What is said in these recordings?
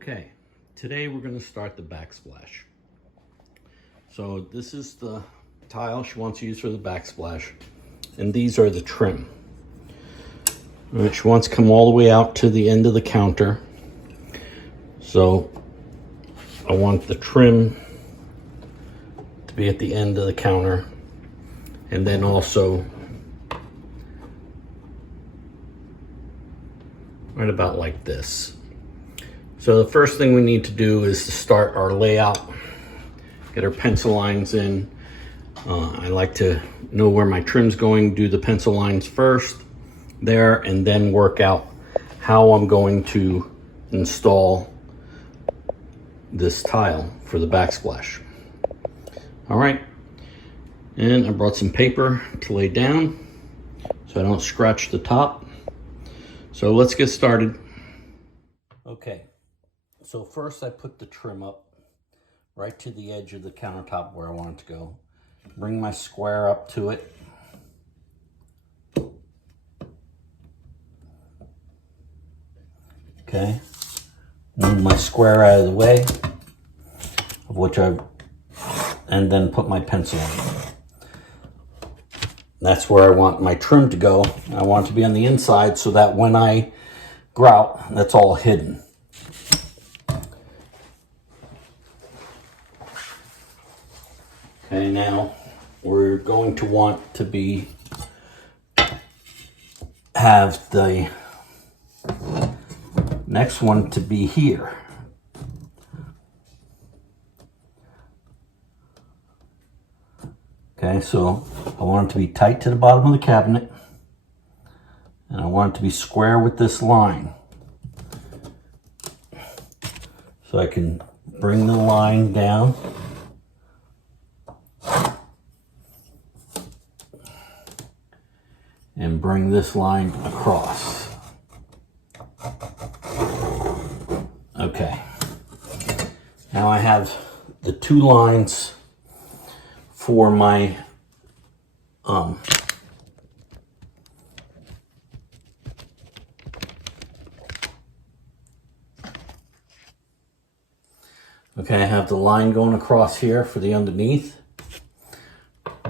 Okay, today we're going to start the backsplash. So this is the tile she wants to use for the backsplash, and these are the trim, which wants to come all the way out to the end of the counter. So I want the trim to be at the end of the counter, and then also right about like this. So the first thing we need to do is to start our layout, get our pencil lines in. I like to know where my trim's going, do the pencil lines first there, and then work out how I'm going to install this tile for the backsplash. All right, and I brought some paper to lay down so I don't scratch the top. So let's get started. Okay. So first I put the trim up right to the edge of the countertop where I want it to go. Bring my square up to it. Okay. Move my square out of the way, and then put my pencil on. That's where I want my trim to go. I want it to be on the inside so that when I grout, that's all hidden. Okay, now we're going to want to have the next one to be here. Okay, so I want it to be tight to the bottom of the cabinet, and I want it to be square with this line. So I can bring the line down. And bring this line across. Okay. Now I have the two lines for my okay, I have the line going across here for the underneath.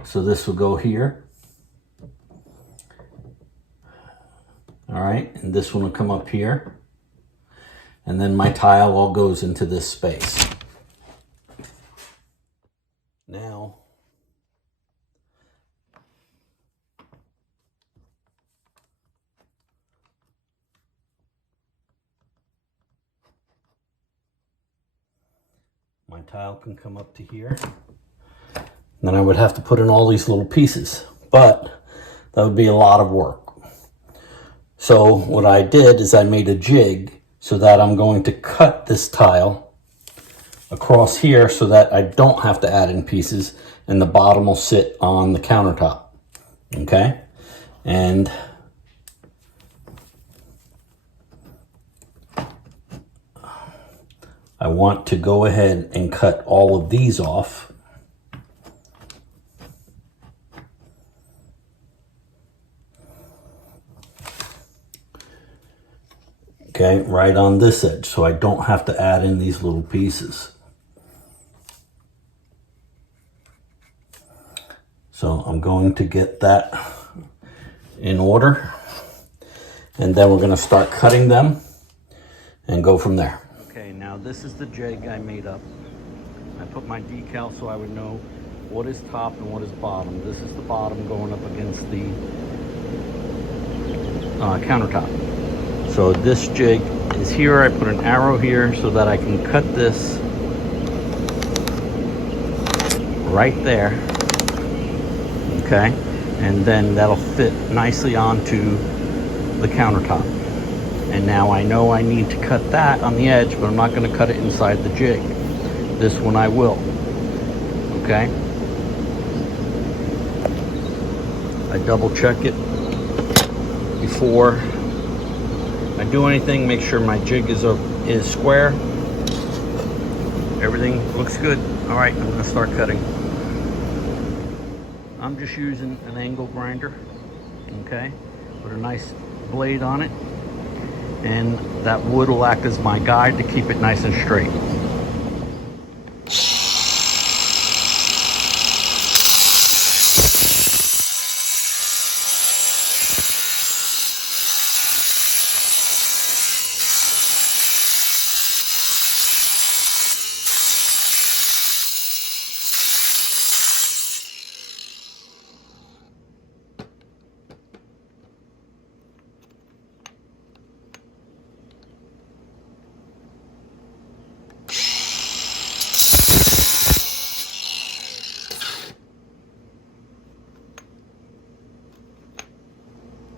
So this will go here. All right, and this one will come up here. And then my tile all goes into this space. Now, my tile can come up to here. And then I would have to put in all these little pieces, but that would be a lot of work. So what I did is I made a jig so that I'm going to cut this tile across here so that I don't have to add in pieces, and the bottom will sit on the countertop. Okay? And I want to go ahead and cut all of these off. Okay, right on this edge, so I don't have to add in these little pieces. So I'm going to get that in order, and then we're going to start cutting them and go from there. Okay, now this is the jig I made up. I put my decal so I would know what is top and what is bottom. This is the bottom going up against the countertop. So this jig is here. I put an arrow here so that I can cut this right there. Okay, and then that'll fit nicely onto the countertop. And now I know I need to cut that on the edge, but I'm not going to cut it inside the jig. This one I will. Okay, I double check it before I do anything. Make sure my jig is square. Everything looks good. All right, I'm going to start cutting. I'm just using an angle grinder, okay, with a nice blade on it, and that wood will act as my guide to keep it nice and straight.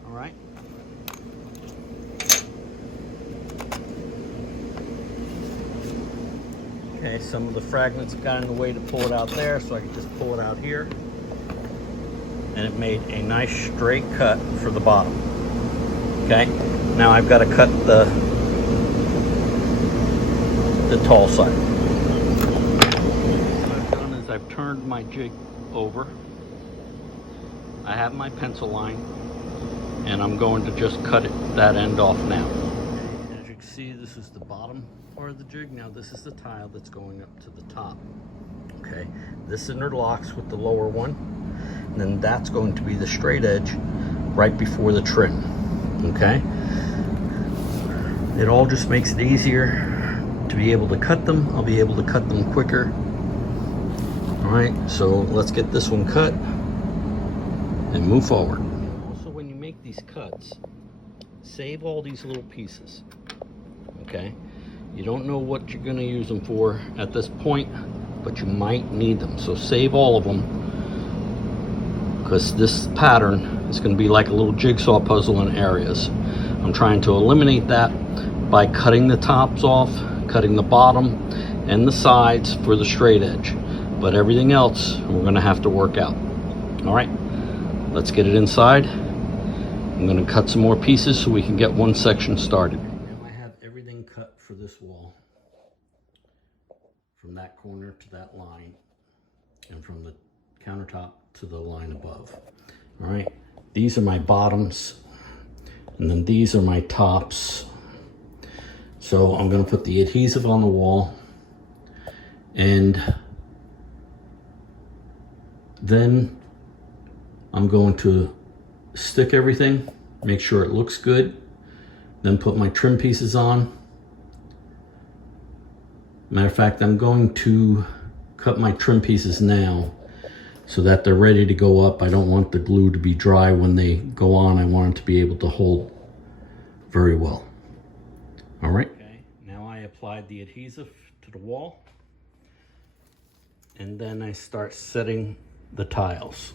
All right. Okay, some of the fragments got in the way to pull it out there, so I can just pull it out here. And it made a nice straight cut for the bottom. Okay, now I've got to cut the tall side. What I've done is I've turned my jig over. I have my pencil line, and I'm going to just cut that end off now. As you can see, this is the bottom part of the jig. Now this is the tile that's going up to the top. Okay, this interlocks with the lower one, and then that's going to be the straight edge right before the trim. Okay, it all just makes it easier to be able to cut them. I'll be able to cut them quicker. All right, so let's get this one cut and move forward. Also, when you make these cuts, save all these little pieces. Okay, you don't know what you're going to use them for at this point, but you might need them, so save all of them, because this pattern is going to be like a little jigsaw puzzle in areas. I'm trying to eliminate that by cutting the tops off, cutting the bottom and the sides for the straight edge, but everything else we're going to have to work out. All right, let's get it inside. I'm going to cut some more pieces so we can get one section started. Now I have everything cut for this wall, from that corner to that line, and from the countertop to the line above. All right, these are my bottoms, and then these are my tops. So I'm going to put the adhesive on the wall, and then I'm going to stick everything, make sure it looks good, then put my trim pieces on. Matter of fact, I'm going to cut my trim pieces now so that they're ready to go up. I don't want the glue to be dry when they go on. I want it to be able to hold very well. All right. Okay, now I applied the adhesive to the wall, and then I start setting the tiles.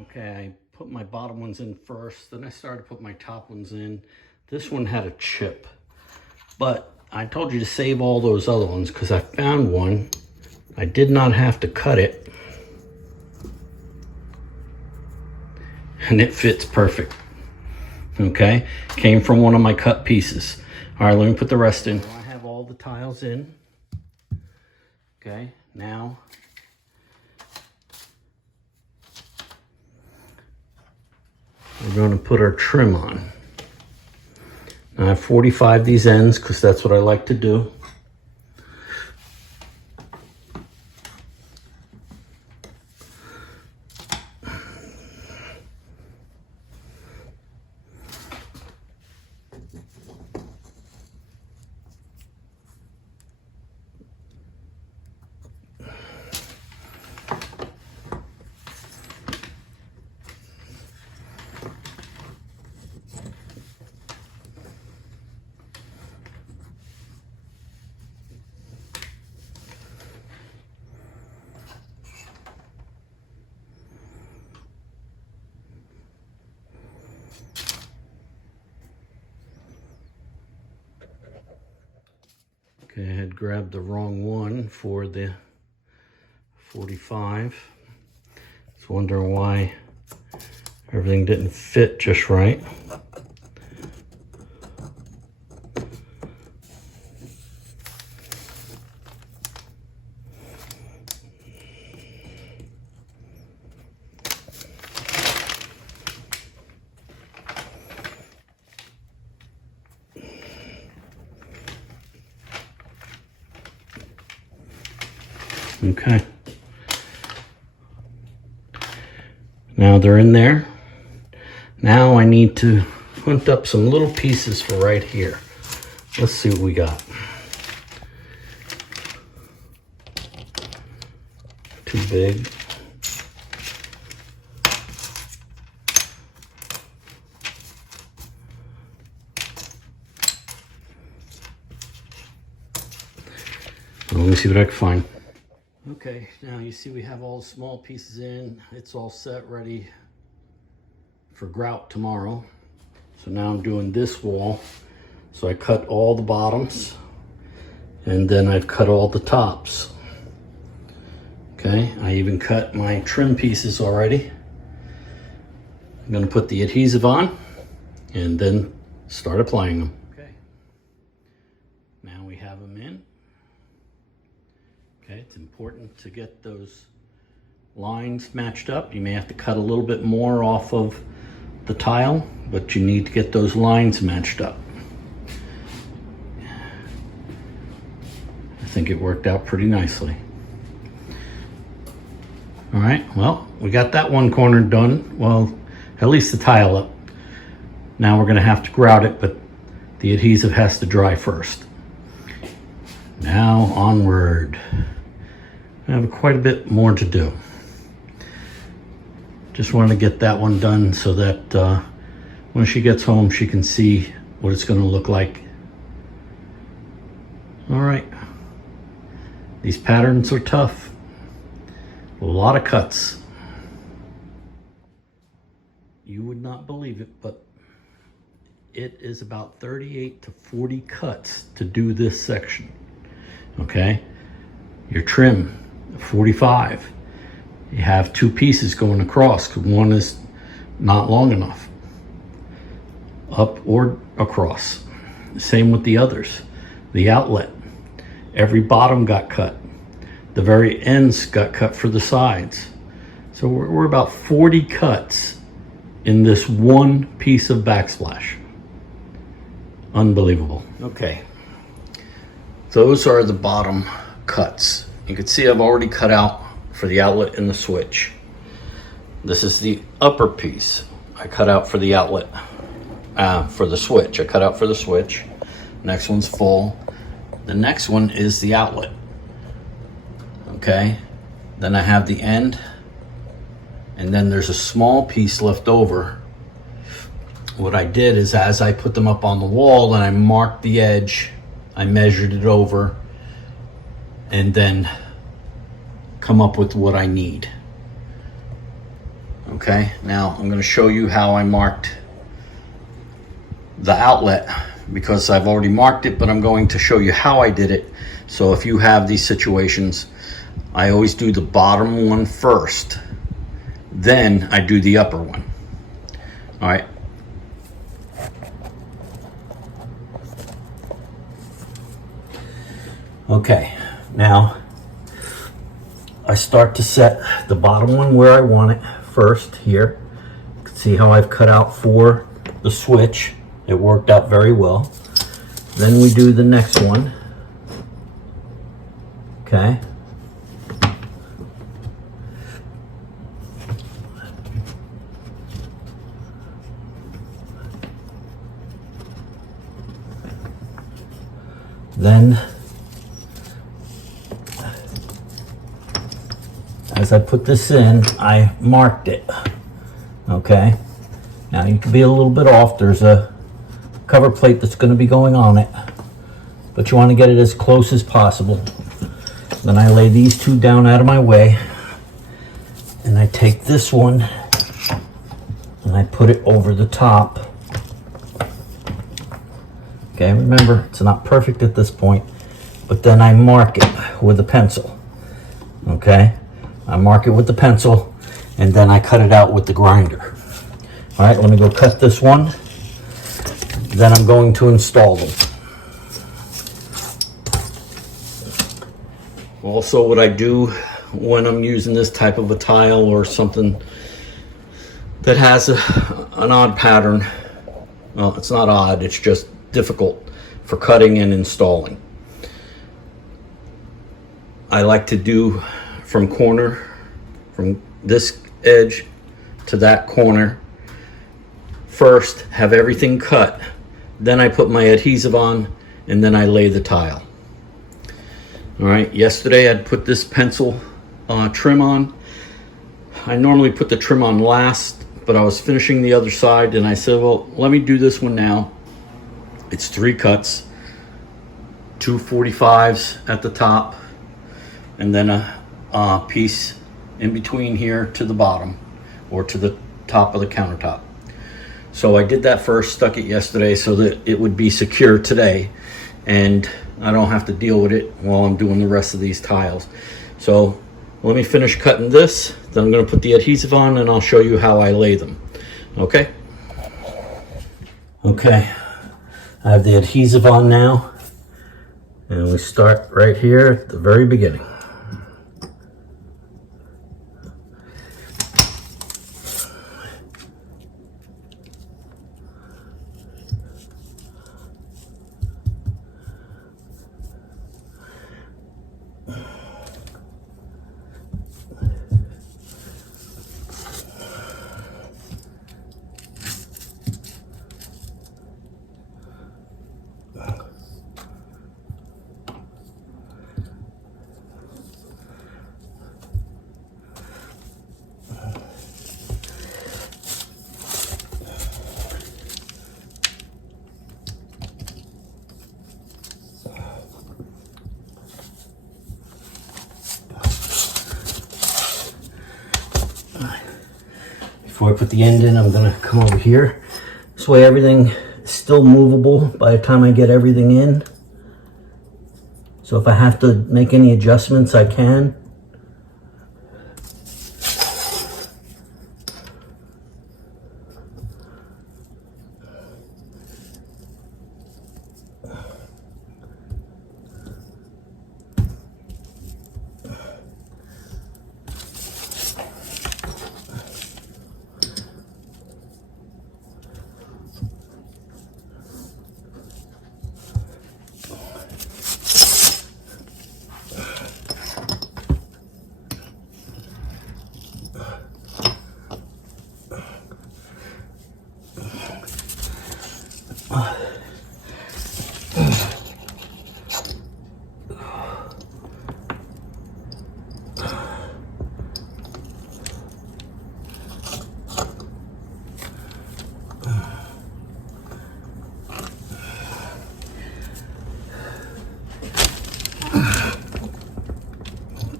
Okay, I put my bottom ones in first, then I started to put my top ones in. This one had a chip, but I told you to save all those other ones because I found one. I did not have to cut it, and it fits perfect. Okay, came from one of my cut pieces. All right, let me put the rest in. I have all the tiles in. Okay, now we're going to put our trim on. Now I have 45 these ends because that's what I like to do. Okay, I had grabbed the wrong one for the 45. I was wondering why everything didn't fit just right. Okay. Now they're in there. Now I need to hunt up some little pieces for right here. Let's see what we got. Too big. Well, let me see what I can find. Okay, now you see we have all the small pieces in. It's all set, ready for grout tomorrow. So now I'm doing this wall. So I cut all the bottoms and then I've cut all the tops. Okay, I even cut my trim pieces already. I'm gonna put the adhesive on and then start applying them. Okay, now we have them in. Okay, it's important to get those lines matched up. You may have to cut a little bit more off of the tile, but you need to get those lines matched up. I think it worked out pretty nicely. All right, well, we got that one corner done. Well, at least the tile up. Now we're gonna have to grout it, but the adhesive has to dry first. Now onward. I have quite a bit more to do. Just wanted to get that one done so that when she gets home, she can see what it's gonna look like. All right, these patterns are tough. A lot of cuts. You would not believe it, but it is about 38 to 40 cuts to do this section, okay? Your trim, 45. You have two pieces going across because one is not long enough, up or across. Same with the others. The outlet, every bottom got cut. The very ends got cut for the sides. So we're about 40 cuts in this one piece of backsplash. Unbelievable. Okay, those are the bottom cuts. You can see I've already cut out for the outlet and the switch. This is the upper piece. I cut out for the outlet, for the switch. I cut out for the switch. Next one's full. The next one is the outlet. Okay, then I have the end, and then there's a small piece left over. What I did is as I put them up on the wall and I marked the edge, I measured it over, and then come up with what I need. Okay, now I'm going to show you how I marked the outlet because I've already marked it, but I'm going to show you how I did it. So if you have these situations, I always do the bottom one first, then I do the upper one. All right. Okay, now I start to set the bottom one where I want it first here. You can see how I've cut out for the switch. It worked out very well. Then we do the next one. Okay. Then, as I put this in, I marked it. Okay. Now you can be a little bit off. There's a cover plate that's going to be going on it, but you want to get it as close as possible. Then I lay these two down out of my way, and I take this one and I put it over the top. Okay, remember, it's not perfect at this point, but then I mark it with a pencil. Okay, I mark it with the pencil, and then I cut it out with the grinder. All right, let me go cut this one. Then I'm going to install them. Also, what I do when I'm using this type of a tile or something that has an odd pattern, well, it's not odd, it's just difficult for cutting and installing. I like to do from this edge to that corner first, have everything cut, then I put my adhesive on, and then I lay the tile. All right, yesterday I'd put this pencil trim on. I normally put the trim on last, but I was finishing the other side and I said, well, let me do this one now. It's 3 cuts, 2 45s at the top, and then a piece in between here to the bottom or to the top of the countertop. So I did that first, stuck it yesterday so that it would be secure today and I don't have to deal with it while I'm doing the rest of these tiles. So let me finish cutting this, then I'm going to put the adhesive on and I'll show you how I lay them. Okay? Okay, I have the adhesive on now, and we start right here at the very beginning. Before I put the end in, I'm gonna come over here. This way everything is still movable by the time I get everything in. So if I have to make any adjustments, I can.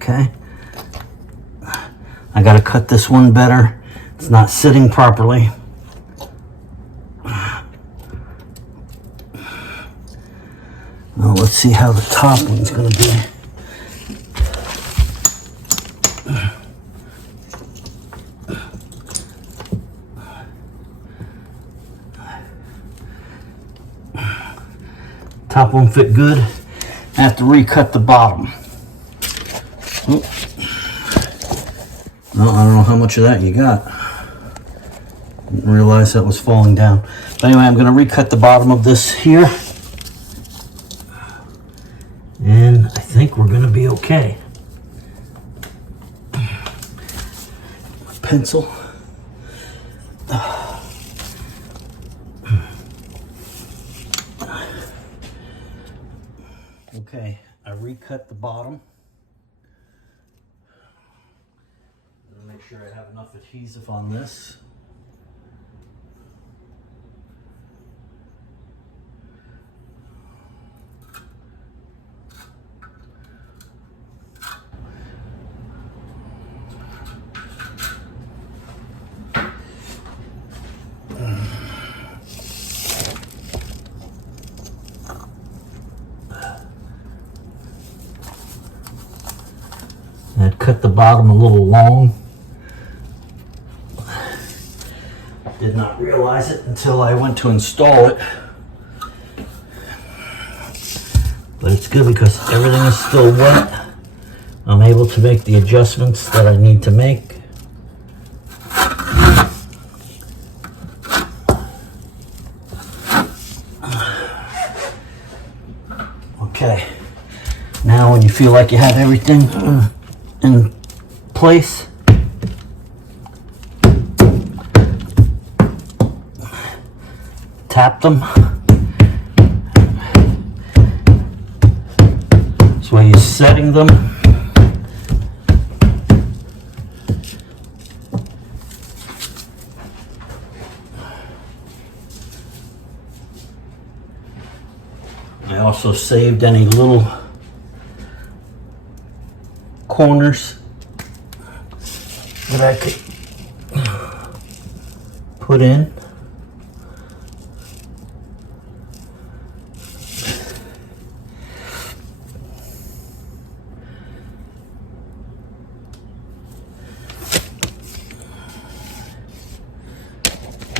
Okay, I gotta cut this one better. It's not sitting properly. Now let's see how the top one's gonna be. Top one fit good. I have to recut the bottom. Oh. No, I don't know how much of that you got. Didn't realize that was falling down. But anyway, I'm going to recut the bottom of this here. And I think we're going to be okay. Pencil. Okay, I recut the bottom. Make sure I have enough adhesive on this. I'd cut the bottom a little long. Did not realize it until I went to install it. But it's good because everything is still wet. I'm able to make the adjustments that I need to make. Okay, Now when you feel like you have everything in place, tap them. This way you're setting them. I also saved any little corners that I could put in.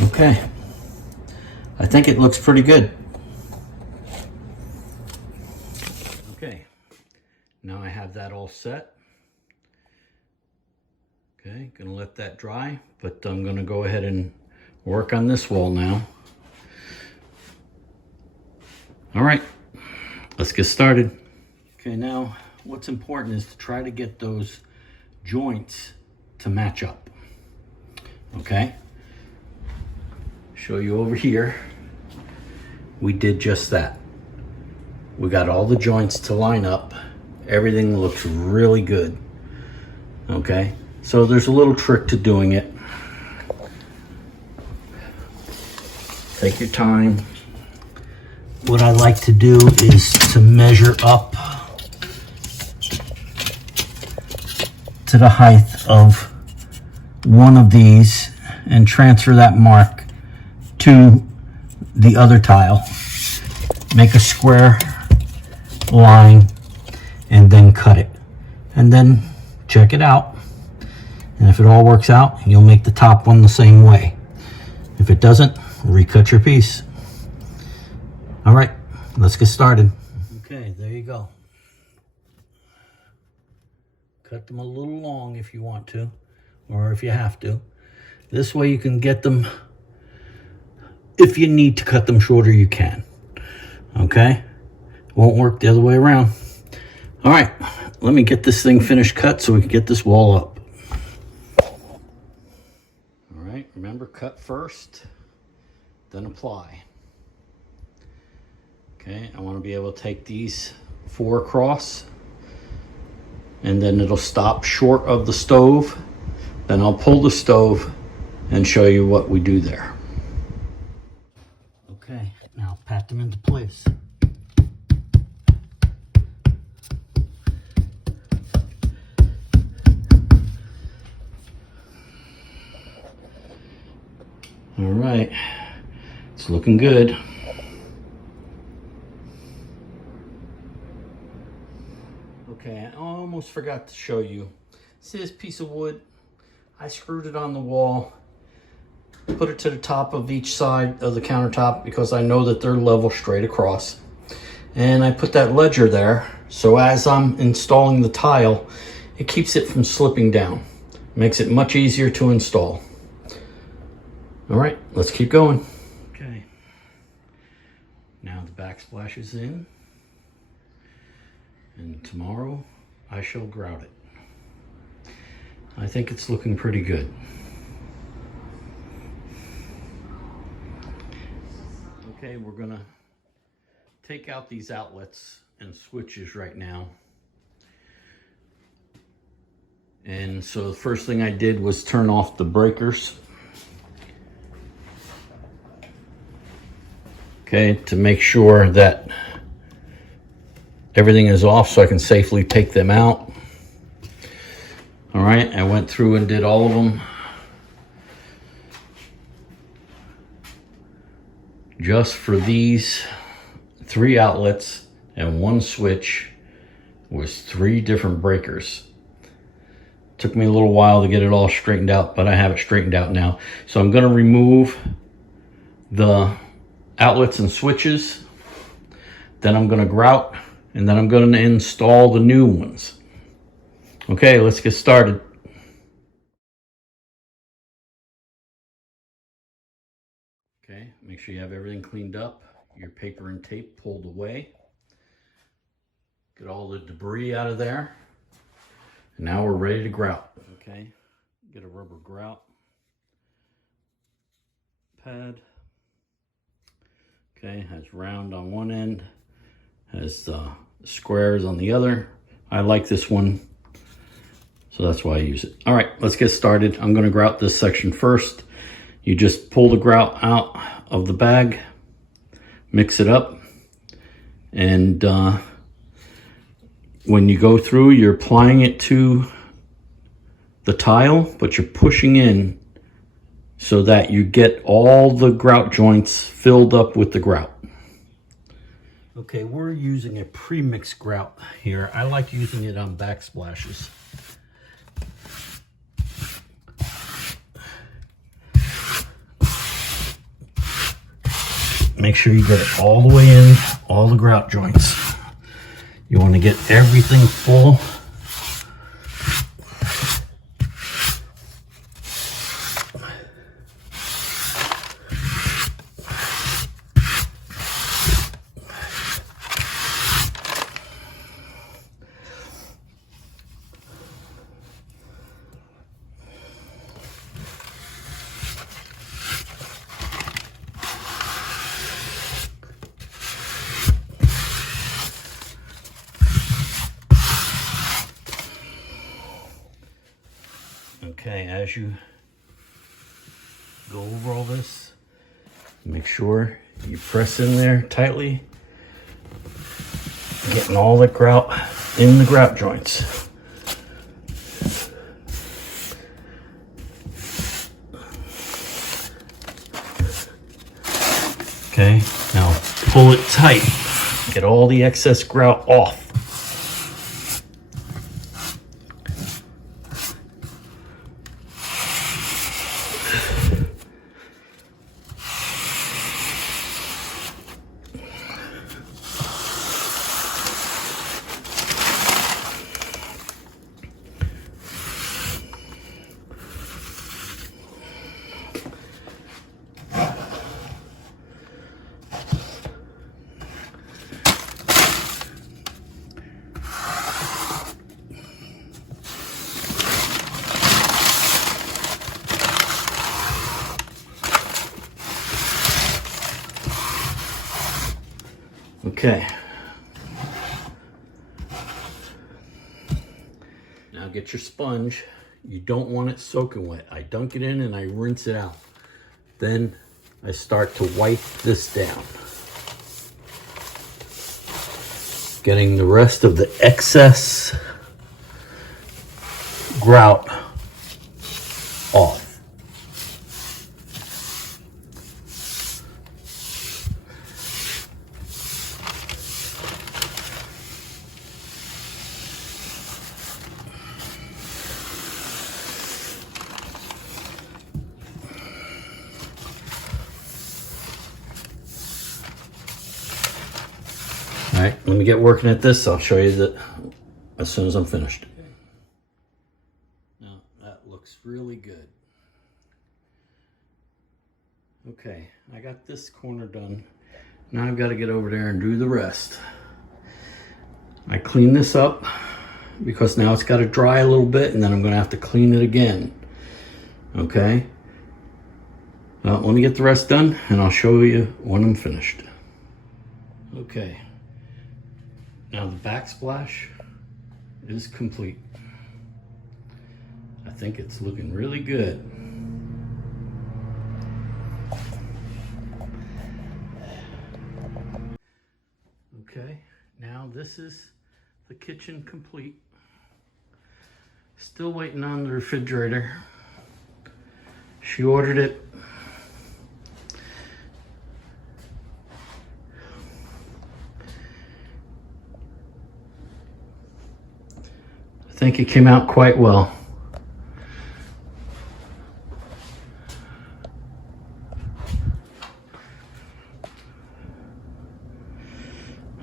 Okay, I think it looks pretty good. Okay, now I have that all set. Okay, gonna let that dry, but I'm gonna go ahead and work on this wall now. All right, let's get started. Okay, now what's important is to try to get those joints to match up. Okay, show you over here. We did just that. We got all the joints to line up. Everything looks really good. Okay, so there's a little trick to doing it. Take your time. What I like to do is to measure up to the height of one of these and transfer that mark to the other tile. Make a square line and then cut it. And then check it out. And if it all works out, you'll make the top one the same way. If it doesn't, recut your piece. All right, let's get started. Okay, there you go. Cut them a little long if you want to, or if you have to. This way you can get them, if you need to cut them shorter, you can. Okay? Won't work the other way around. All right, let me get this thing finished cut so we can get this wall up. All right, remember, cut first, then apply. Okay, I want to be able to take these 4 across, and then it'll stop short of the stove. Then I'll pull the stove and show you what we do there. Okay, now pat them into place. All right, it's looking good. Okay, I almost forgot to show you. See this piece of wood? I screwed it on the wall, put it to the top of each side of the countertop because I know that they're level straight across. And I put that ledger there, so as I'm installing the tile, it keeps it from slipping down. Makes it much easier to install. All right, let's keep going. Okay, now the backsplash is in. And tomorrow I shall grout it. I think it's looking pretty good. Okay, we're gonna take out these outlets and switches right now. And so the first thing I did was turn off the breakers. Okay, to make sure that everything is off so I can safely take them out. All right, I went through and did all of them. Just for these 3 outlets and 1 switch was 3 different breakers. Took me a little while to get it all straightened out, but I have it straightened out now. So I'm gonna remove the outlets and switches. Then I'm gonna grout, and then I'm going to install the new ones. Okay, let's get started. Okay, make sure you have everything cleaned up, your paper and tape pulled away. Get all the debris out of there. And now we're ready to grout. Okay, get a rubber grout pad. Okay, has round on one end, has squares on the other. I like this one, so that's why I use it. All right, let's get started. I'm gonna grout this section first. You just pull the grout out of the bag, mix it up, and when you go through, you're applying it to the tile, but you're pushing in so that you get all the grout joints filled up with the grout. Okay, we're using a pre-mixed grout here. I like using it on backsplashes. Make sure you get it all the way in, all the grout joints. You want to get everything full. Okay, as you go over all this, make sure you press in there tightly, getting all the grout in the grout joints. Okay, now pull it tight, get all the excess grout off. Okay. Now get your sponge. You don't want it soaking wet. I dunk it in and I rinse it out. Then I start to wipe this down, getting the rest of the excess grout off. All right, let me get working at this. I'll show you that as soon as I'm finished. Now, that looks really good. Okay, I got this corner done. Now I've got to get over there and do the rest. I clean this up because now it's got to dry a little bit and then I'm going to have to clean it again. Okay? Well, let me get the rest done and I'll show you when I'm finished. Okay. Now the backsplash is complete. I think it's looking really good. Okay, now this is the kitchen complete. Still waiting on the refrigerator. She ordered it. I think it came out quite well.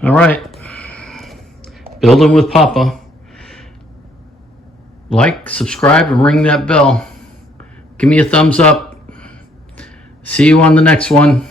All right, building with Papa. Like, subscribe, and ring that bell. Give me a thumbs up. See you on the next one.